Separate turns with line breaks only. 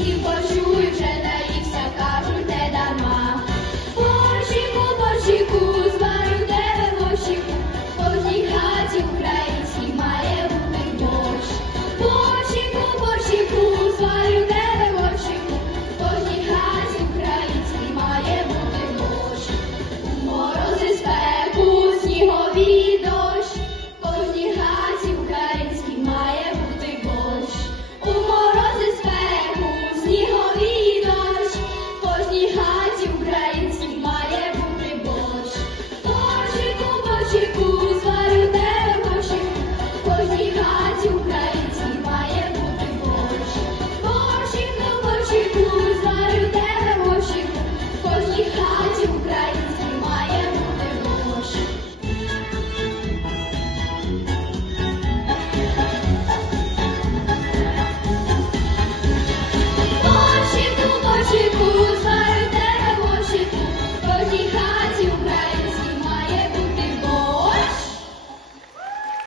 І почую вже таївся, кажуть те дама. По всіх у почіку в тебе в очіку, потікаті вкраїнці має бути божі. Борщ. Почіку, почіку, спаю в тебе в очіку, потіхаті в країці, має бути божі. Морози спеку снігові до.